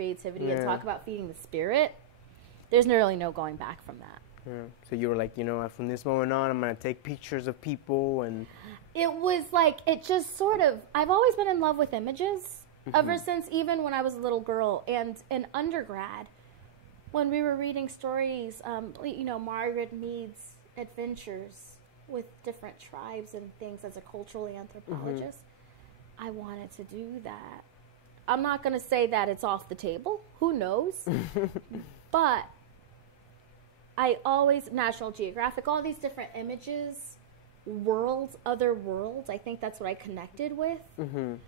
creativity and talk about feeding the spirit, there's really no going back from that. Yeah. So you were like, you know, from this moment on, I'm going to take pictures of people. And it was like, it just sort of, I've always been in love with images ever since, even when I was a little girl. And in undergrad, when we were reading stories, you know, Margaret Mead's adventures with different tribes and things as a cultural anthropologist, I wanted to do that. I'm not going to say that it's off the table. Who knows? But I always, National Geographic, all these different images, worlds, other worlds, I think that's what I connected with. You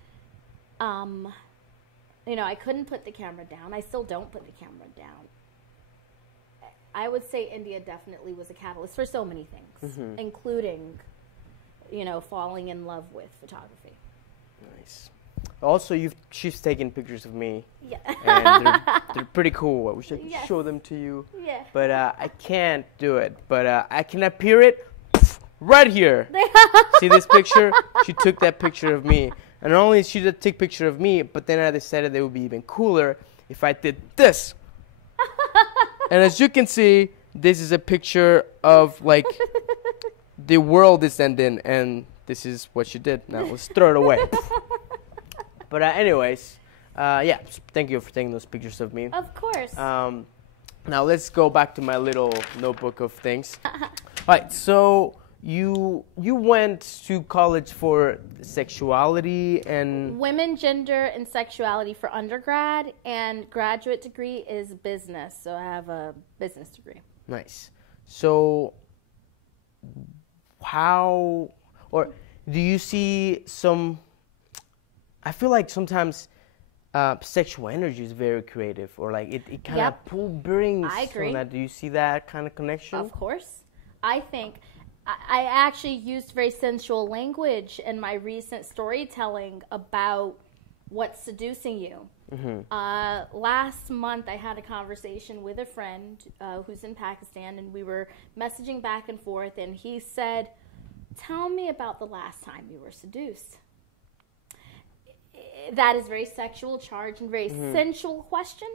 know, I couldn't put the camera down. I still don't put the camera down. I would say India definitely was a catalyst for so many things, including, you know, falling in love with photography. Nice. Also, she's taken pictures of me. Yeah. And they're pretty cool. I wish I could show them to you. Yeah. But I can't do it. But I can appear it right here. See this picture? She took that picture of me. And not only did she take a picture of me, but then I decided it would be even cooler if I did this. And as you can see, this is a picture of, like, the world is ending, and this is what she did. Now let's throw it away. But anyways, yeah, thank you for taking those pictures of me. Of course. Now let's go back to my little notebook of things. All right, so you went to college for sexuality and... Women, gender, and sexuality for undergrad, and graduate degree is business, so I have a business degree. Nice. So how, or do you see some... I feel like sometimes sexual energy is very creative, or like it kind of brings. I agree. That. Do you see that kind of connection? Of course. I think I actually used very sensual language in my recent storytelling about what's seducing you. Last month, I had a conversation with a friend who's in Pakistan, and we were messaging back and forth, and he said, "Tell me about the last time you were seduced." That is very sexual charged and very sensual question.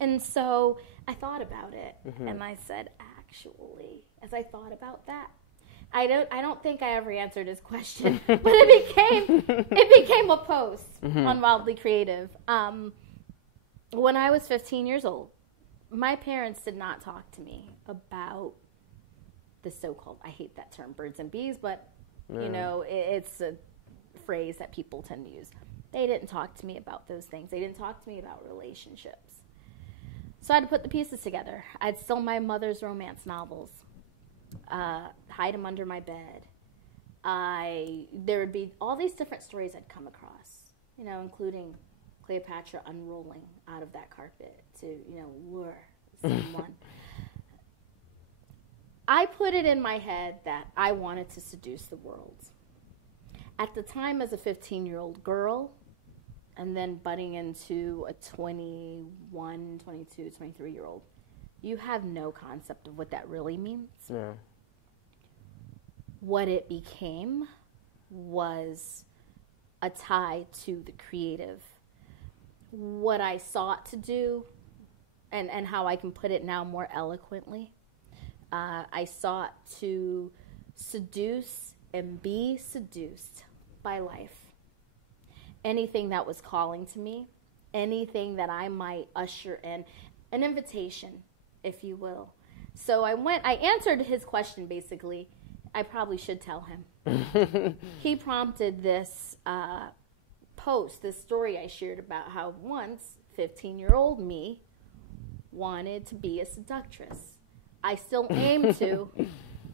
And so I thought about it, and I said, actually, as I thought about that, I don't think I ever answered his question, but it became a post on Wildly Creative. When I was 15 years old, my parents did not talk to me about the so-called, I hate that term, birds and bees, but you know, it's a phrase that people tend to use. They didn't talk to me about those things. They didn't talk to me about relationships. So I had to put the pieces together. I'd steal my mother's romance novels, hide them under my bed. There would be all these different stories I'd come across, you know, including Cleopatra unrolling out of that carpet to, you know, lure someone. I put it in my head that I wanted to seduce the world. At the time, as a 15-year-old girl, and then budding into a 21, 22, 23-year-old, you have no concept of what that really means. Yeah. What it became was a tie to the creative. What I sought to do, and how I can put it now more eloquently, I sought to seduce and be seduced by life. Anything that was calling to me, anything that I might usher in, an invitation, if you will. So I answered his question basically. I probably should tell him. He prompted this post, this story I shared about how once 15-year-old me wanted to be a seductress. I still aim to,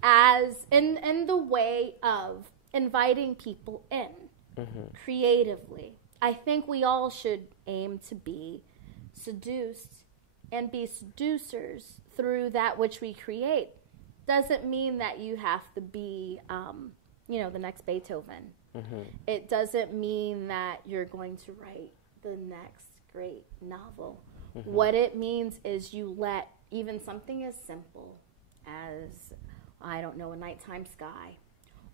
as in the way of inviting people in creatively. I think we all should aim to be seduced and be seducers through that which we create. Doesn't mean that you have to be, you know, the next Beethoven. It doesn't mean that you're going to write the next great novel. What it means is you let even something as simple as, I don't know, a nighttime sky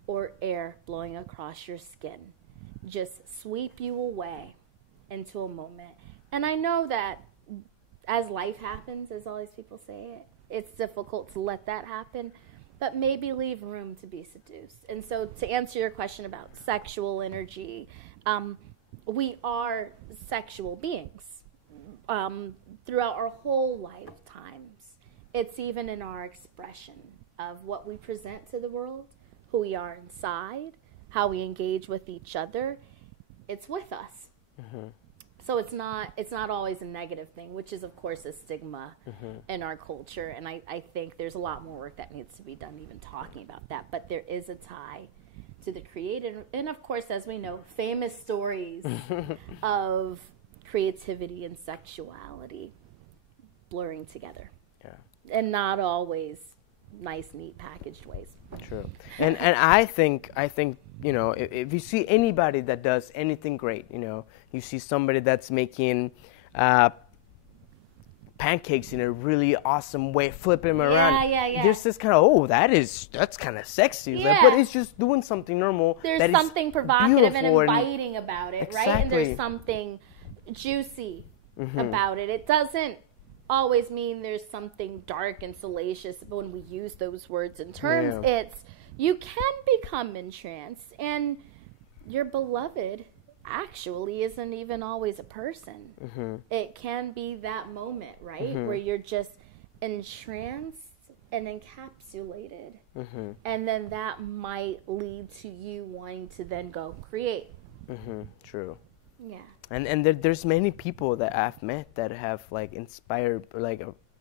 or air blowing across your skin just sweep you away into a moment. And I know that as life happens, as all these people say, it's difficult to let that happen, but maybe leave room to be seduced. And so to answer your question about sexual energy, we are sexual beings throughout our whole lifetimes. It's even in our expression of what we present to the world, who we are inside, how we engage with each other. It's with us. Mm-hmm. So it's not always a negative thing, which is, of course, a stigma in our culture. And I think there's a lot more work that needs to be done even talking about that. But there is a tie to the creative. And, of course, as we know, famous stories of creativity and sexuality blurring together. Yeah. And not always nice, neat, packaged ways. True. And I think you know, if you see anybody that does anything great, you know, you see somebody that's making pancakes in a really awesome way, flipping them around. Yeah. There's this kind of, that's kind of sexy. Yeah. Like, but it's just doing something normal. There's something provocative and inviting about it, exactly. right? And there's something juicy about it. It doesn't always mean there's something dark and salacious when we use those words and terms. Yeah. It's, you can become entranced, and your beloved actually isn't even always a person. It can be that moment, right, where you're just entranced and encapsulated, and then that might lead to you wanting to then go create. True. Yeah. And there's many people that I've met that have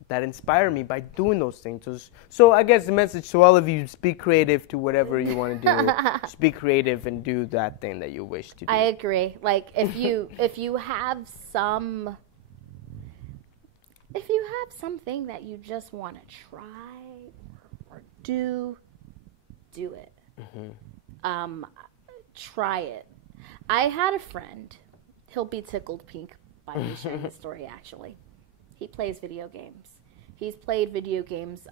that inspire me by doing those things. So I guess the message to all of you: just be creative to whatever you want to do. Just be creative and do that thing that you wish to do. I agree. Like if you have something that you just want to try or do it. Try it. I had a friend. He'll be tickled pink by me sharing the story, actually. He plays video games. He's played video games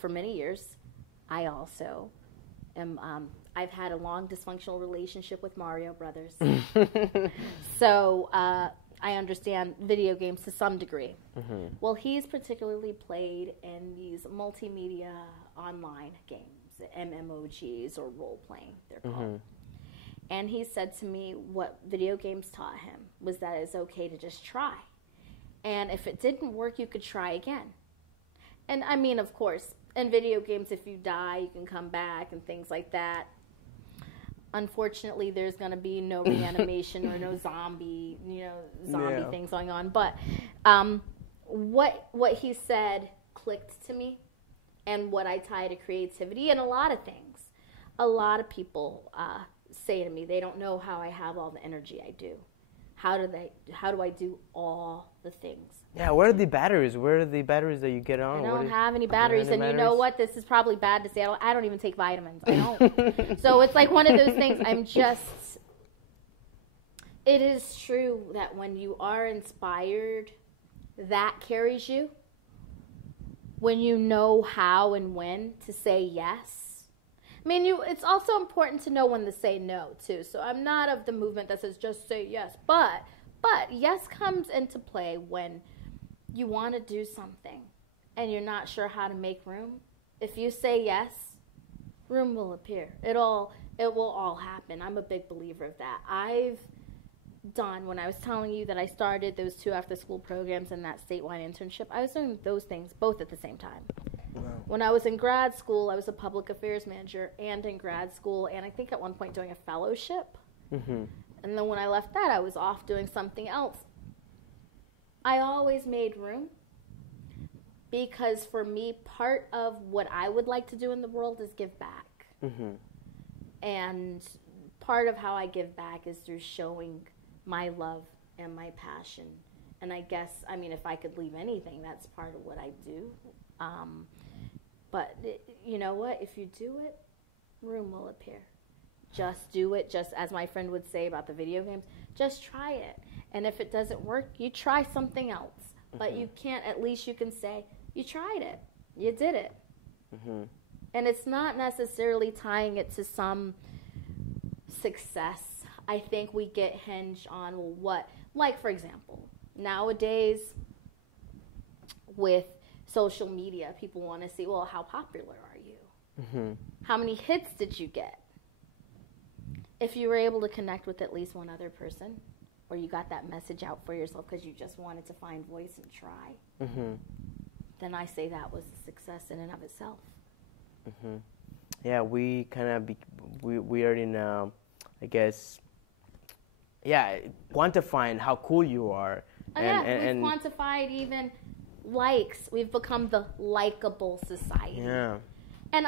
for many years. I also am. I've had a long dysfunctional relationship with Mario Brothers. So I understand video games to some degree. Well, he's particularly played in these multimedia online games, MMOGs, or role-playing, they're called. And he said to me what video games taught him was that it's okay to just try. And if it didn't work, you could try again. And I mean, of course, in video games, if you die, you can come back and things like that. Unfortunately, there's going to be no reanimation or no zombie things going on. But what he said clicked to me, and what I tie to creativity and a lot of things. A lot of people say to me, they don't know how I have all the energy I do. How do I do all the things? Yeah, where are the batteries? Where are the batteries that you get on? I don't have any batteries, and you know what? This is probably bad to say. I don't even take vitamins. I don't. So it's like one of those things. It is true that when you are inspired, that carries you. When you know how and when to say yes. I mean, it's also important to know when to say no, too. So I'm not of the movement that says just say yes. But yes comes into play when you want to do something and you're not sure how to make room. If you say yes, room will appear. It will all happen. I'm a big believer of that. I've done, when I was telling you that I started those 2 after-school programs and that statewide internship, I was doing those things both at the same time. Wow. When I was in grad school, I was a public affairs major and in grad school, and I think at one point doing a fellowship. And then when I left that, I was off doing something else. I always made room because for me, part of what I would like to do in the world is give back. And part of how I give back is through showing my love and my passion. And I guess, I mean, if I could leave anything, that's part of what I do. But you know what? If you do it, room will appear. Just do it. Just as my friend would say about the video games, just try it. And if it doesn't work, you try something else. But you can't, at least you can say, you tried it. You did it. And it's not necessarily tying it to some success. I think we get hinged on what, like, for example, nowadays with social media, people want to see, well, how popular are you? How many hits did you get? If you were able to connect with at least one other person, or you got that message out for yourself because you just wanted to find voice and try, then I say that was a success in and of itself. Yeah, we kind of we are in I guess quantifying how cool you are. And we've quantified even likes. We've become the likable society. Yeah. And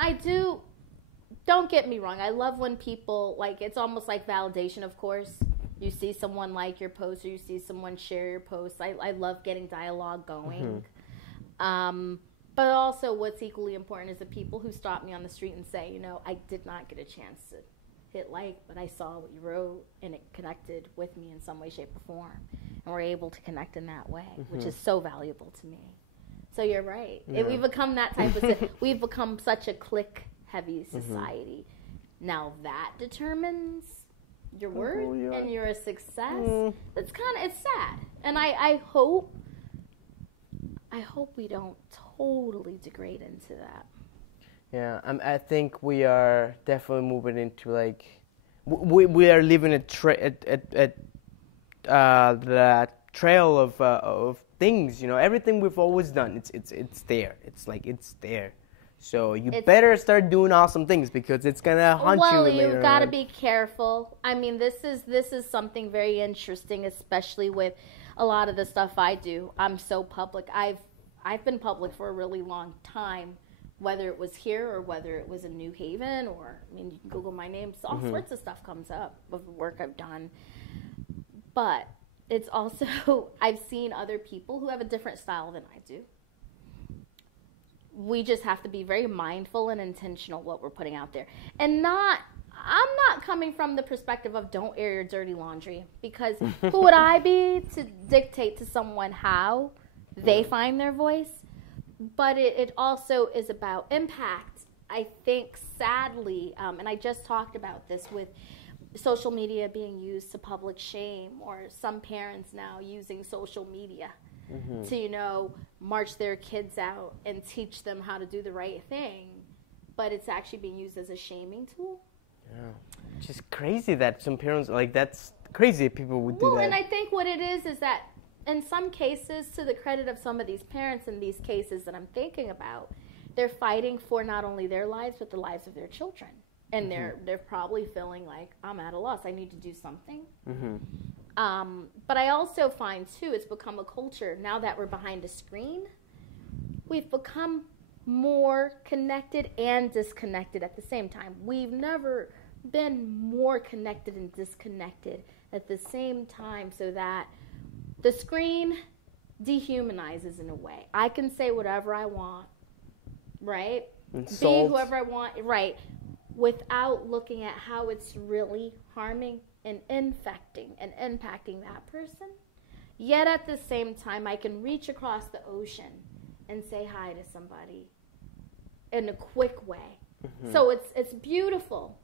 don't get me wrong, I love when people, like, it's almost like validation, of course. You see someone like your post or you see someone share your post. I love getting dialogue going. But also what's equally important is the people who stop me on the street and say, I did not get a chance to hit like, but I saw what you wrote and it connected with me in some way, shape, or form. And we're able to connect in that way, which is so valuable to me. So you're right. Yeah. We've become that type of, we've become such a click-heavy society. Now that determines your worth and you're a success. That's it's sad. And I hope we don't totally degrade into that. Yeah, I think we are definitely moving into like we are living the trail of things. Everything we've always done. It's there. It's like it's there. So you better start doing awesome things because it's gonna haunt you later. Well, you've got to be careful. I mean, this is something very interesting, especially with a lot of the stuff I do. I'm so public. I've been public for a really long time, whether it was here or whether it was in New Haven, or you can Google my name. So all sorts of stuff comes up of the work I've done. But it's also I've seen other people who have a different style than I do. We just have to be very mindful and intentional what we're putting out there. And I'm not coming from the perspective of don't air your dirty laundry, because who would I be to dictate to someone how they find their voice? But it also is about impact. I think, sadly, and I just talked about this with social media being used to public shame, or some parents now using social media to, march their kids out and teach them how to do the right thing. But it's actually being used as a shaming tool. Yeah. It's just crazy that some parents, that's crazy if people would do that. Well, and I think what it is that in some cases, to the credit of some of these parents in these cases that I'm thinking about, they're fighting for not only their lives, but the lives of their children. And they're probably feeling like, I'm at a loss. I need to do something. But I also find, too, it's become a culture. Now that we're behind a screen, we've become more connected and disconnected at the same time. We've never been more connected and disconnected at the same time, so that the screen dehumanizes in a way. I can say whatever I want, right? Insult. Be whoever I want, right? Without looking at how it's really harming and infecting and impacting that person. Yet at the same time, I can reach across the ocean and say hi to somebody in a quick way. So it's beautiful,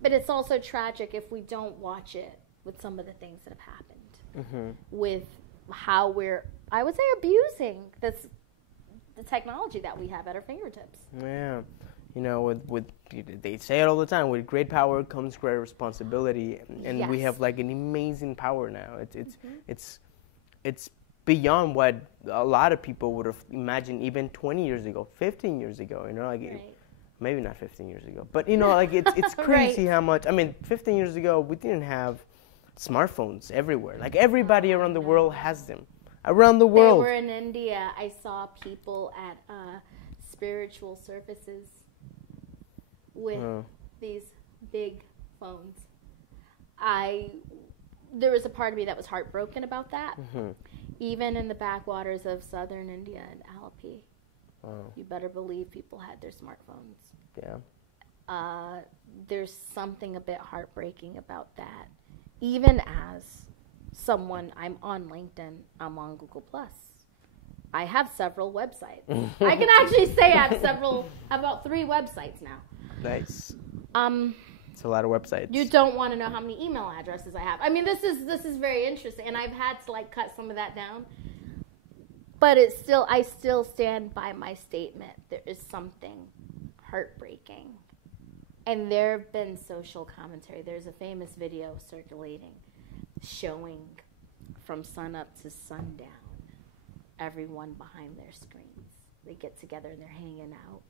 but it's also tragic if we don't watch it with some of the things that have happened with how we're, I would say, abusing the technology that we have at our fingertips. Yeah. With they say it all the time, with great power comes great responsibility, and we have like an amazing power now. It's beyond what a lot of people would have imagined even 20 years ago, 15 years ago, maybe not 15 years ago, but it's crazy how much. I mean, 15 years ago we didn't have smartphones everywhere. Like everybody around the world has them. Around the world. They were in India. I saw people at spiritual services with these big phones. There was a part of me that was heartbroken about that. Even in the backwaters of southern India and Alpi, you better believe people had their smartphones. Yeah. There's something a bit heartbreaking about that. Even as someone, I'm on LinkedIn, I'm on Google+. I have several websites. I can actually say I have about 3 websites now. Nice. It's a lot of websites. You don't want to know how many email addresses I have. I mean, this is very interesting, and I've had to like cut some of that down. But I still stand by my statement. There is something heartbreaking. And there have been social commentary. There's a famous video circulating showing from sunup to sundown, everyone behind their screens. They get together and they're hanging out,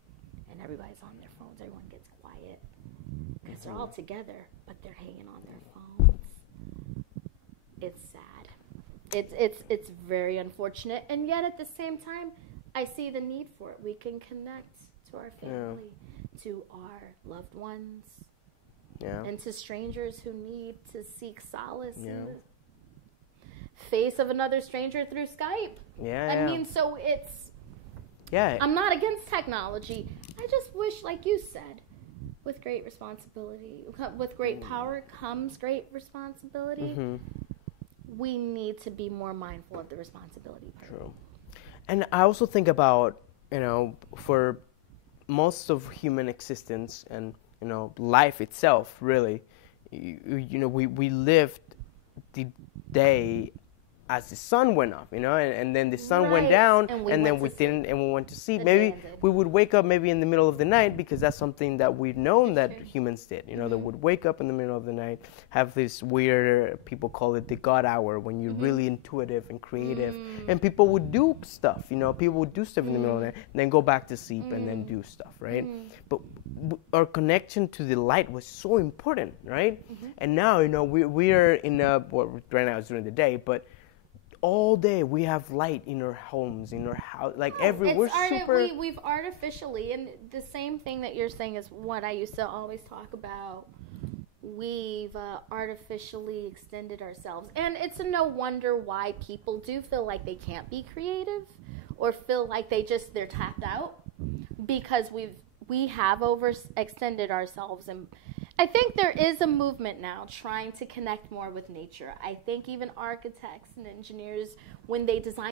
and everybody's on their phones. Everyone gets quiet because they're all together, but they're hanging on their phones. It's sad. It's very unfortunate, and yet at the same time, I see the need for it. We can connect to our family, to our loved ones, and to strangers who need to seek solace in the face of another stranger through Skype. I mean, so it's... I'm not against technology. I just wish, like you said, with great responsibility, with great power comes great responsibility. We need to be more mindful of the responsibility part. True. And I also think about, for most of human existence and, life itself, really, we lived the day as the sun went up, and then the sun went down, and then we didn't, and we went to sleep. Maybe we would wake up maybe in the middle of the night, because that's something that we've known that humans did. They would wake up in the middle of the night, have this weird, people call it the God hour, when you're really intuitive and creative, and people would do stuff. People would do stuff in the middle of the night, and then go back to sleep and then do stuff, right? But our connection to the light was so important, right? And now, we are in right now it's during the day, but all day we have light in our homes, in our house, like everywhere. We've artificially, and the same thing that you're saying is what I used to always talk about. We've artificially extended ourselves, and it's no wonder why people do feel like they can't be creative, or feel like they're tapped out, because we have overextended ourselves. And I think there is a movement now trying to connect more with nature. I think even architects and engineers, when they design